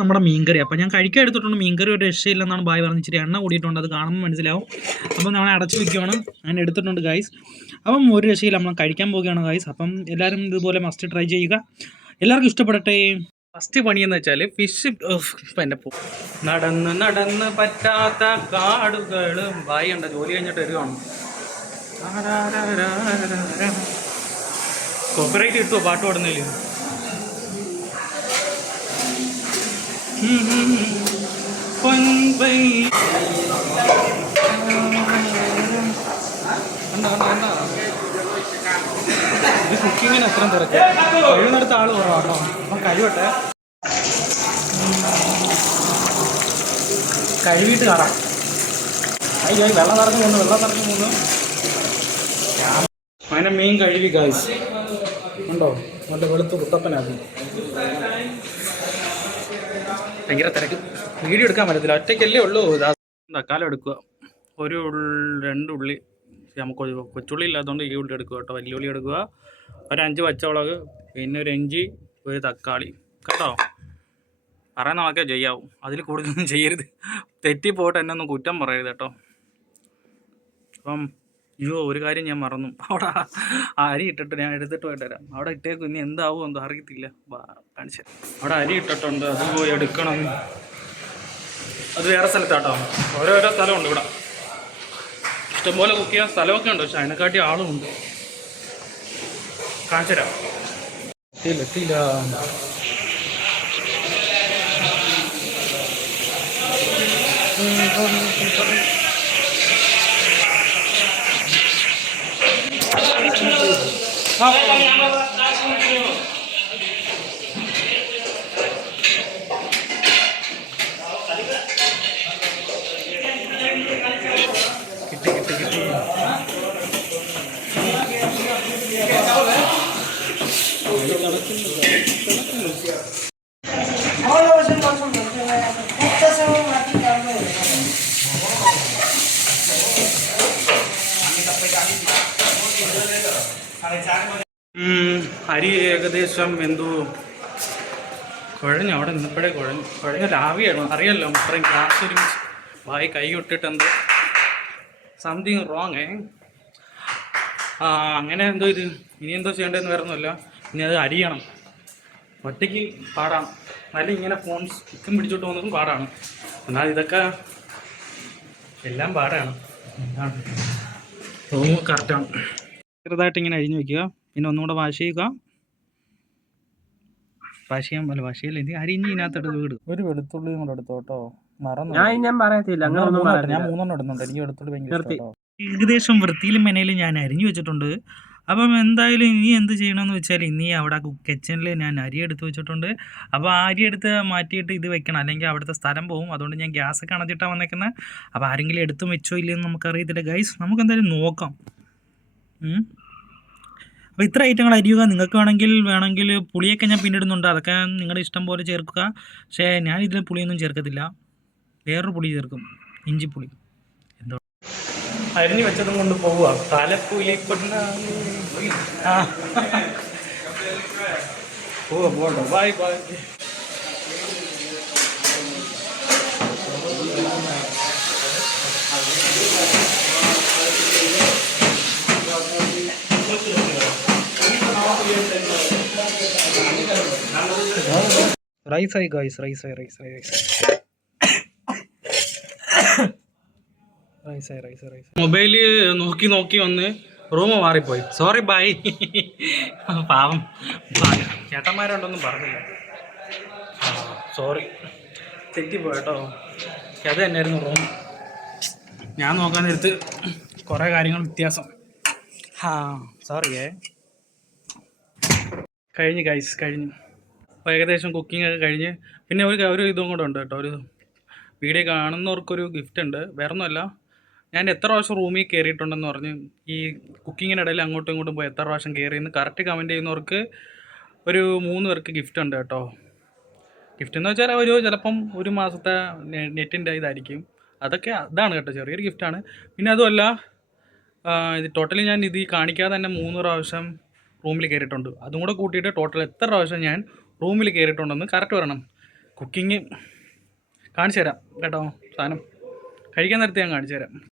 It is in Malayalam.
നമ്മുടെ മീൻകറി. അപ്പോൾ ഞാൻ കഴിക്കാൻ എടുത്തിട്ടുണ്ട്. മീൻകറി ഒരു രക്ഷയില്ലെന്നാണ് ബായ് പറഞ്ഞ് ഇച്ചിരി എണ്ണ കൂടിയിട്ടുണ്ട്. അത് കാണുമ്പോൾ മനസ്സിലാവും. അപ്പം നമ്മൾ അടച്ചു വെക്കുകയാണ് ഞാൻ എടുത്തിട്ടുണ്ട് ഗൈസ് അപ്പം ഒരു രക്ഷയില്ല. നമ്മൾ കഴിക്കാൻ പോവുകയാണ് ഗൈസ് അപ്പം എല്ലാവരും ഇതുപോലെ മസ്റ്റ് ട്രൈ ചെയ്യുക. എല്ലാവർക്കും ഇഷ്ടപ്പെടട്ടെ. ഫസ്റ്റ് പണിയെന്ന് വെച്ചാൽ ഫിഷ് എന്റെ പോ. നടന്ന് നടന്ന് പറ്റാത്ത കാടുകളും ബായി ഉണ്ട് ജോലി കഴിഞ്ഞിട്ട് വരികയാണ് കോപ്പറേറ്റ് കിട്ടുമോ പാട്ട് പാടുന്നതിൽ പൊൻപൈ ഇത് കുക്കിങ്ങിന് അത്രയും തിരക്ക്. കഴിയുന്നിടത്ത് ആൾ കുറവാട്ടോ അപ്പം കഴിവട്ടെ കഴുകിയിട്ട് കാണാം അയ്യോ വെള്ളം നിറഞ്ഞു പോന്നു വെള്ളം നിറഞ്ഞു പോന്നു അങ്ങനെ മീൻ കഴുകി കായ്സ് ഉണ്ടോ? നല്ല വെളുത്ത് കുട്ടപ്പനാക്കി ഭയങ്കര തിരക്ക്. വീഡിയോ എടുക്കാൻ പറ്റത്തില്ല. ഒറ്റയ്ക്കല്ലേ ഉള്ളൂ. തക്കാലം എടുക്കുക. ഒരു രണ്ട് ഉള്ളി നമുക്ക് കൊച്ചുള്ളി ഇല്ലാത്തതുകൊണ്ട് ഈ ഉള്ളി എടുക്കുക കേട്ടോ. വലിയ ഉള്ളി എടുക്കുക. ഒരു അഞ്ച് പച്ചമുളക് പിന്നെ ഒരു ഇഞ്ചി ഒരു തക്കാളി. കേട്ടോ? പറയുന്ന നമുക്ക് ചെയ്യാവും. അതിൽ കൂടുതലൊന്നും ചെയ്യരുത്. തെറ്റിപ്പോട്ട് എന്നെ ഒന്നും കുറ്റം പറയരുത് കേട്ടോ. അപ്പം അയ്യോ ഒരു കാര്യം ഞാൻ മറന്നു. അവിടെ അരി ഇട്ടിട്ട് ഞാൻ എടുത്തിട്ട് പോയിട്ട് വരാം. അവിടെ ഇട്ടേക്കും ഇനി എന്താവും എന്തോ അറിയത്തില്ല. കാണിച്ച അവിടെ അരി ഇട്ടിട്ടുണ്ട്. അത് പോയി എടുക്കണം. അത് വേറെ സ്ഥലത്താട്ടോ. ഓരോരോ സ്ഥലമുണ്ട് ഇവിടെ. ഇഷ്ടംപോലെ കുക്ക് ചെയ്യാൻ സ്ഥലമൊക്കെ ഉണ്ട്. പക്ഷെ അതിനെക്കാട്ടി ആളും ഉണ്ട് കാണിച്ചരാ തരാം. എത്തിയില്ല എത്തിയില്ല. Thank കിട്ടി കിട്ടി അരി ഏകദേശം എന്തോ കുഴഞ്ഞു? അവിടെ നിന്നപ്പോഴേ കുഴഞ്ഞു കുഴഞ്ഞ രാവിയാണ് അറിയാലോ അത്രയും ഗ്ലാസ് ഒരുമിച്ച് വായി കൈ ഇട്ടിട്ട് എന്തോ സംതിങ് റോങ് ഏ? ആ അങ്ങനെ എന്തോ ഇത്. ഇനി എന്തോ ചെയ്യേണ്ടതെന്ന് വരുന്നില്ല. ഇനി അത് അരിയണം. ഒറ്റയ്ക്ക് പാടാം. നല്ല ഇങ്ങനെ ഫോൺ സ്റ്റിക്കും പിടിച്ചോട്ട് പോകുന്നതും പാടാണ്. എന്നാൽ ഇതൊക്കെ എല്ലാം പാടാണ്. എന്താണ്? കറക്റ്റാണ് ചെറുതായിട്ട് ഇങ്ങനെ അഴിഞ്ഞു വെക്കുക. പിന്നെ ഒന്നുകൂടെ വാഷ് ചെയ്യുക. വാഷ് ചെയ്യാൻ പോലെ വാഷ് ചെയ്യില്ല ഇത് അരിഞ്ഞ് ഇതിനകത്തോട്ട് വീട് ഒരു വെളുത്തുള്ളിയും കൂടെ എടുത്തോ കേട്ടോ. മറന്നു? ഞാൻ ഞാൻ പറയത്തില്ല അങ്ങനെ ഒന്നും ഞാൻ പറയത്തില്ല. മൂന്നെണ്ണം ഇടുന്നുണ്ട് എനിക്ക് വെളുത്തുള്ളി ഭയങ്കര എടുത്തോട്ടോ ഇഷ്ടാട്ടോ. ഏകദേശം വൃത്തിയിലും മെനയിലും ഞാൻ അരിഞ്ഞു വെച്ചിട്ടുണ്ട്. അപ്പം എന്തായാലും ഇനി എന്ത് ചെയ്യണമെന്ന് വെച്ചാൽ ഇനി അവിടെ കിച്ചണിൽ ഞാൻ അരി എടുത്ത് വെച്ചിട്ടുണ്ട്. അപ്പോൾ ആ അരി എടുത്ത് മാറ്റിയിട്ട് ഇത് വെക്കണം. അല്ലെങ്കിൽ അവിടുത്തെ സ്ഥലം പോകും അതുകൊണ്ട് ഞാൻ ഗ്യാസ് ഒക്കെ അണച്ചിട്ടാണ് വന്നേക്കുന്നത്. അപ്പോൾ ആരെങ്കിലും എടുത്തും വെച്ചോ ഇല്ലയെന്ന് നമുക്കറിയത്തില്ല. ഗൈസ് നമുക്ക് എന്തായാലും നോക്കാം. അപ്പോൾ ഇത്ര ഐറ്റങ്ങൾ അരിയുക. നിങ്ങൾക്ക് വേണമെങ്കിൽ വേണമെങ്കിൽ പുളിയൊക്കെ ഞാൻ പിന്നിടുന്നുണ്ട്. അതൊക്കെ നിങ്ങളുടെ ഇഷ്ടം പോലെ ചേർക്കുക. പക്ഷേ ഞാൻ ഇതിൽ പുളിയൊന്നും ചേർക്കത്തില്ല. വേറൊരു പുളി ചേർക്കും. ഇഞ്ചിപ്പുളി. എന്തോ. അരിഞ്ഞു വെച്ചതും കൊണ്ട് പോവുക. തലപ്പുലി പോവാ പോകണ്ട ബൈ ബൈ റൈസ് ആയി ഗൈസ് റൈസ് ആയി റൈസ് ആയി റൈസ് ആയി. മൊബൈൽ നോക്കി നോക്കി വന്ന് റൂം മാറിപ്പോയി. സോറി ബായ് പാവം. ചേട്ടന്മാരുണ്ടൊന്നും പറഞ്ഞില്ല. സോറി തെറ്റിപ്പോയട്ടോ. അത് തന്നെയായിരുന്നു റൂം ഞാൻ നോക്കാൻ നേരത്ത് കുറേ കാര്യങ്ങൾ വ്യത്യാസം. ഹാ സോറിയേ കഴിഞ്ഞ് ഗൈസ് കഴിഞ്ഞു. അപ്പോൾ ഏകദേശം കുക്കിംഗ് ഒക്കെ കഴിഞ്ഞ് പിന്നെ ഒരു ഒരു ഇതും കൂടെ ഉണ്ട് കേട്ടോ. ഒരു വീഡിയോ കാണുന്നവർക്കൊരു ഗിഫ്റ്റ് ഉണ്ട്. വേറെ ഒന്നുമല്ല ഞാൻ എത്ര പ്രാവശ്യം റൂമിൽ കയറിയിട്ടുണ്ടെന്ന് പറഞ്ഞ് ഈ കുക്കിങ്ങിനിടയിൽ അങ്ങോട്ടും ഇങ്ങോട്ടും പോയി എത്ര പ്രാവശ്യം കയറിയെന്ന് കറക്റ്റ് കമന്റ് ചെയ്യുന്നവർക്ക് ഒരു മൂന്ന് പേർക്ക് ഗിഫ്റ്റ് ഉണ്ട് കേട്ടോ. ഗിഫ്റ്റ് എന്ന് വെച്ചാൽ ഒരു ചിലപ്പം ഒരു മാസത്തെ നെറ്റിന്റെ ഇതായിരിക്കും. അതൊക്കെ അതാണ് കേട്ടോ. ചെറിയൊരു ഗിഫ്റ്റാണ് പിന്നെ അതുമല്ല ഇത് ടോട്ടലി ഞാൻ ഇത് കാണിക്കാതെ തന്നെ മൂന്ന് പ്രാവശ്യം റൂമിൽ കയറിയിട്ടുണ്ട് അതും കൂടെ കൂട്ടിയിട്ട് ടോട്ടൽ എത്ര പ്രാവശ്യം ഞാൻ റൂമിൽ കയറിയിട്ടുണ്ടെന്ന് കറക്റ്റ് പറയണം. കുക്കിങ് കാണിച്ചു തരാം കേട്ടോ സാധനം. കഴിക്കാൻ നേരത്തെ ഞാൻ കാണിച്ചു തരാം